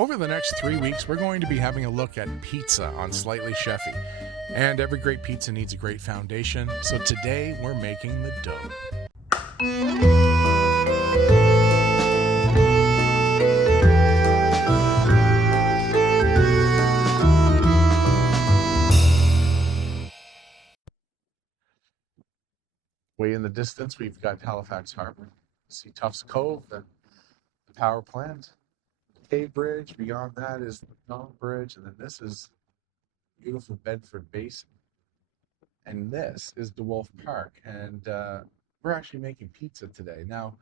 Over the next 3 weeks, we're going to be having a look at pizza on Slightly Chefy. And every great pizza needs a great foundation, so today we're making the dough. Way in the distance, we've got Halifax Harbor. See Tufts Cove, the power plant. Cave Bridge, beyond that is the Macdonald Bridge, and then this is beautiful Bedford Basin. And this is DeWolf Park, and we're actually making pizza today. Now,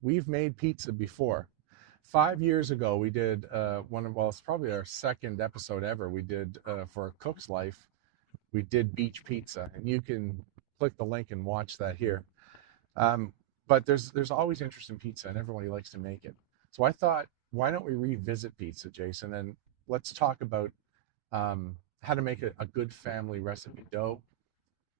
we've made pizza before. 5 years ago, we did it's probably our second episode ever. We did for A Cook's Life, we did beach pizza, and you can click the link and watch that here. But there's always interest in pizza, and everybody likes to make it. So I thought, why don't we revisit pizza, Jason, and let's talk about how to make a good family recipe dough,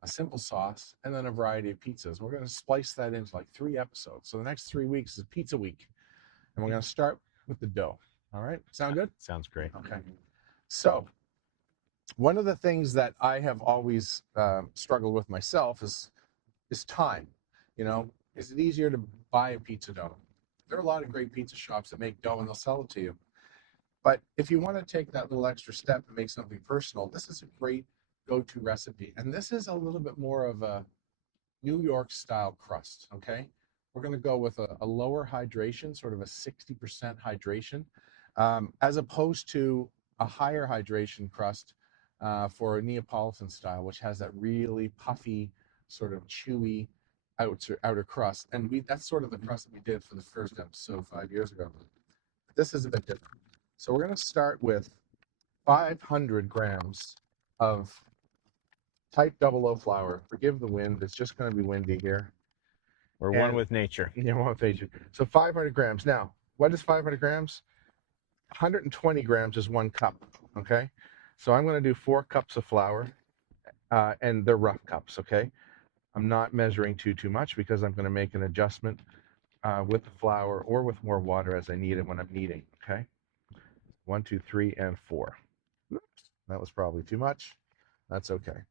a simple sauce, and then a variety of pizzas. We're going to splice that into like 3 episodes. So the next 3 weeks is pizza week, and we're going to start with the dough. All right, sound good? Sounds great. Okay. So one of the things that I have always struggled with myself is time. You know, is it easier to buy a pizza dough? There are a lot of great pizza shops that make dough and they'll sell it to you. But if you want to take that little extra step and make something personal, this is a great go-to recipe. And this is a little bit more of a New York style crust, okay? We're going to go with a lower hydration, sort of a 60% hydration, as opposed to a higher hydration crust for a Neapolitan style, which has that really puffy, sort of chewy outer crust. And that's sort of the crust that we did for the first episode 5 years ago. This is a bit different. So we're going to start with 500 grams of type 00 flour. Forgive the wind. It's just going to be windy here. We're one with nature. Yeah, one with nature. So 500 grams. Now, what is 500 grams? 120 grams is 1 cup, okay? So I'm going to do 4 cups of flour, and they're rough cups, okay? I'm not measuring too much because I'm going to make an adjustment with the flour or with more water as I need it when I'm kneading, okay? 1, 2, 3, and 4. Oops, that was probably too much. That's okay.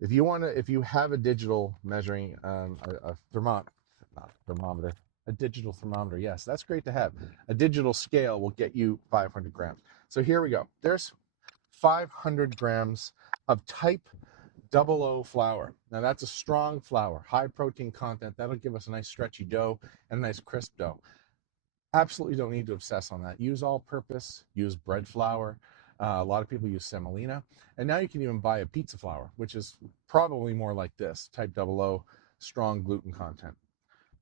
If you have a digital measuring a digital thermometer, yes, that's great to have. A digital scale will get you 500 grams. So here we go. There's 500 grams of type 00 flour. Now that's a strong flour, high protein content. That'll give us a nice stretchy dough and a nice crisp dough. Absolutely don't need to obsess on that. Use all-purpose, use bread flour. A lot of people use semolina. And now you can even buy a pizza flour, which is probably more like this, type 00, strong gluten content.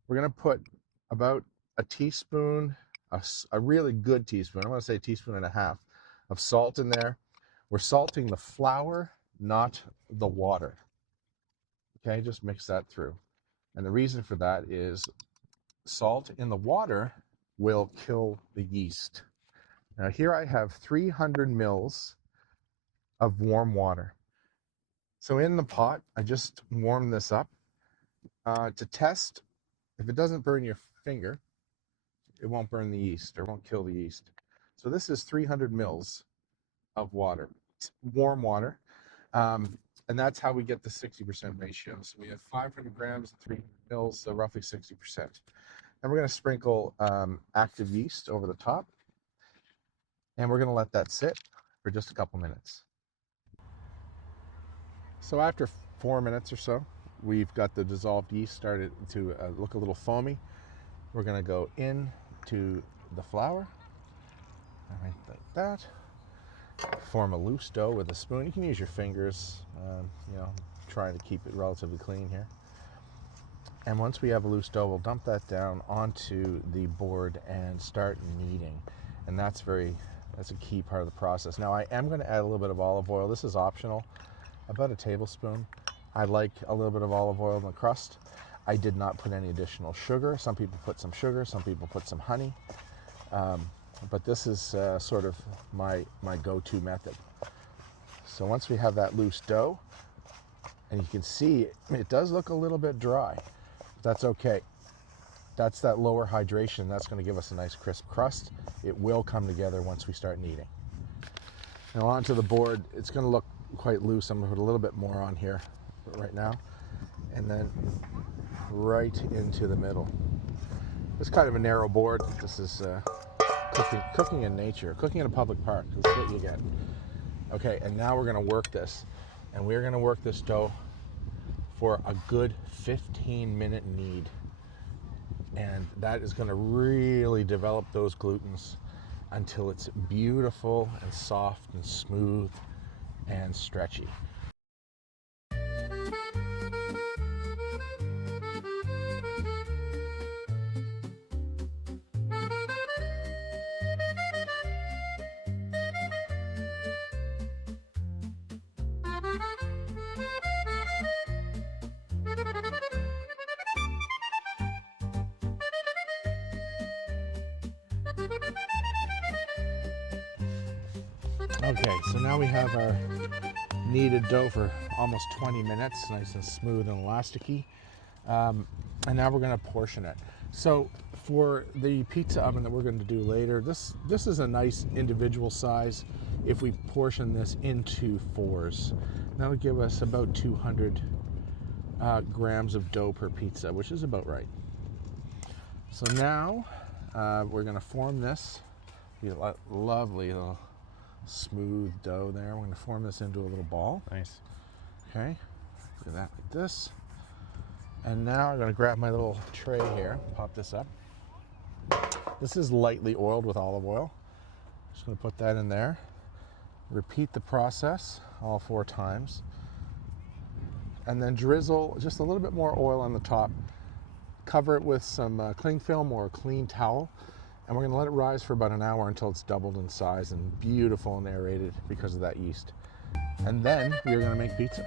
We're going to put about a teaspoon, a really good teaspoon, I want to say a teaspoon and a half of salt in there. We're salting the flour, not the water. Okay, just mix that through. And the reason for that is salt in the water will kill the yeast. Now here I have 300 mils of warm water. So in the pot, I just warm this up to test. If it doesn't burn your finger, it won't burn the yeast or won't kill the yeast. So this is 300 mils of water, warm water. And that's how we get the 60% ratio. So we have 500 grams and 300 mils, so roughly 60%. And we're going to sprinkle active yeast over the top. And we're going to let that sit for just a couple minutes. So after 4 minutes or so, we've got the dissolved yeast started to look a little foamy. We're going to go into the flour, right like that. Form a loose dough with a spoon. You can use your fingers, trying to keep it relatively clean here. And once we have a loose dough, we'll dump that down onto the board and start kneading. And that's a key part of the process. Now I am going to add a little bit of olive oil. This is optional, about a tablespoon. I like a little bit of olive oil in the crust. I did not put any additional sugar. Some people put some sugar, some people put some honey. But this is sort of my go-to method. So once we have that loose dough, and you can see it does look a little bit dry. That's okay. That's that lower hydration. That's going to give us a nice crisp crust. It will come together once we start kneading. Now onto the board, it's going to look quite loose. I'm going to put a little bit more on here right now, and then right into the middle. It's kind of a narrow board. This is cooking in nature, cooking in a public park. That's what you get. Okay, and now we're going to work this, and we're going to work this dough for a good 15-minute knead. And that is going to really develop those glutens until it's beautiful and soft and smooth and stretchy. Okay, so now we have our kneaded dough for almost 20 minutes, nice and smooth and elasticy. And now we're going to portion it. So for the pizza oven that we're going to do later, this is a nice individual size. If we portion this into 4s, that'll give us about 200 grams of dough per pizza, which is about right. So now we're going to form this. Lovely little smooth dough there. We're going to form this into a little ball. Nice. Okay, do that like this. And now I'm going to grab my little tray here, pop this up. This is lightly oiled with olive oil. Just going to put that in there. Repeat the process all 4 times. And then drizzle just a little bit more oil on the top. Cover it with some cling film or a clean towel. And we're going to let it rise for about an hour until it's doubled in size and beautiful and aerated because of that yeast. And then we're going to make pizza.